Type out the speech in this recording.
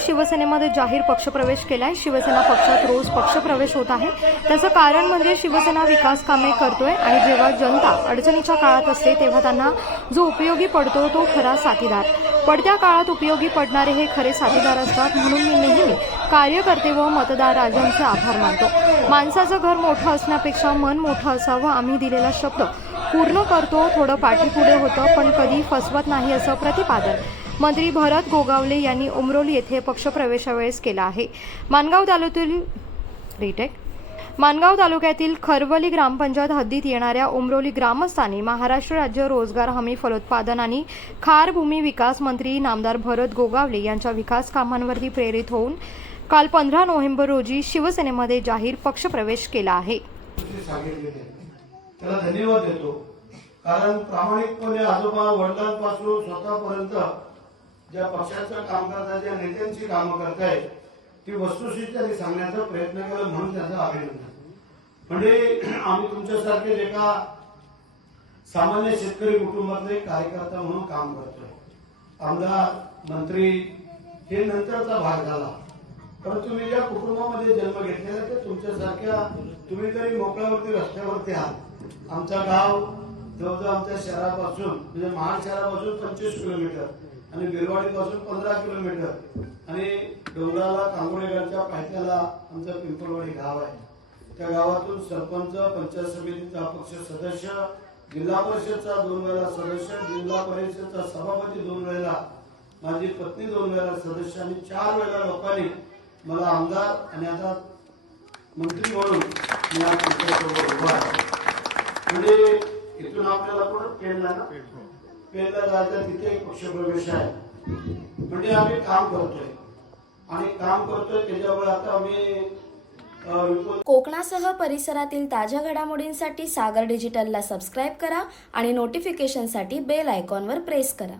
शिवसेनेमध्ये जाहीर पक्षप्रवेश केलाय. शिवसेना पक्षात रोज पक्षप्रवेश होत आहे. त्याचं कारण म्हणजे शिवसेना विकास कामे करतोय आणि जेव्हा जनता अडचणीच्या काळात असते तेव्हा त्यांना जो उपयोगी पडतो तो खरा साथीदार. पडत्या काळात उपयोगी पडणारे हे खरे साथीदार असतात म्हणून मी नेहमी कार्यकर्ते व मतदार राजांचे आभार मानतो. माणसाचं घर मोठं असण्यापेक्षा मन मोठं असावं आम्ही दिलेला शब्द. पूर्ण करतो थोडं पाठीपुढे होतं पण कधी फसवत नाही असं प्रतिपादन. मंत्री भरत गोगावले यांनी उमरोली येथे पक्षप्रवेशावेळेस केला आहे. मानगाव तालुक्यातील रिटेक मानगाव तालुक्यातील खरवली ग्रामपंचायत हद्दीत येणाऱ्या उमरोली ग्रामस्थांनी महाराष्ट्र राज्य रोजगार हमी फलोत्पादन आणि खार भूमी विकास मंत्री नामदार भरत गोगावले यांच्या विकास कामांवरती प्रेरित होऊन काल पंधरा नोव्हेंबर रोजी शिवसेनेमध्ये जाहीर पक्षप्रवेश केला आहे. त्याला धन्यवाद देतो. कारण प्रामाणिकपणे आजोबा वडिलांपासून स्वतःपर्यंत ज्या पक्षाचं काम करताय ज्या नेत्यांची कामं करताय ती वस्तुस्थिती त्यांनी सांगण्याचा प्रयत्न केला म्हणून त्याचं अभिनंदन. म्हणजे आम्ही तुमच्यासारखे एका सामान्य शेतकरी कुटुंबातले कार्यकर्ता म्हणून काम करतोय. आमदार मंत्री हे नंतरचा भाग झाला. परंतु मी ज्या कुटुंबामध्ये जन्म घेतलेला ते तुमच्यासारख्या तुम्ही तरी मोकळ्यावरती रस्त्यावरती आहात. आमचा गाव जवळजवळ आमच्या शहरापासून म्हणजे महाड शहरापासून पंचवीस किलोमीटर. आणि बिरवाडीपासून पंधरा किलोमीटर. आणि डोंगराला कांगोळेगडच्या पायथ्याला आमचं पिंपळवाडी गाव आहे. त्या गावातून सरपंच पंचायत समितीचा पक्ष सदस्य जिल्हा परिषदचा दोन वेळेला सदस्य जिल्हा परिषदचा सभापती दोन वेळेला माझी पत्नी दोन वेळेला सदस्य आणि चार वेळेला लोकांनी मला आमदार आणि आता मंत्री म्हणून मी आज उभा आहे. म्हणजे इथून आपल्याला पण पेनला ना पेनला जायचं तिथे एक पक्षप्रवेश आहे. म्हणजे आम्ही काम करतोय. आणि काम करतोय त्याच्यामुळे आता आम्ही कोकणासह परिसरातील ताज्या घडामोडींसाठी सागर डिजिटलला सबस्क्राईब करा आणि नोटिफिकेशनसाठी बेल आयकॉनवर प्रेस करा.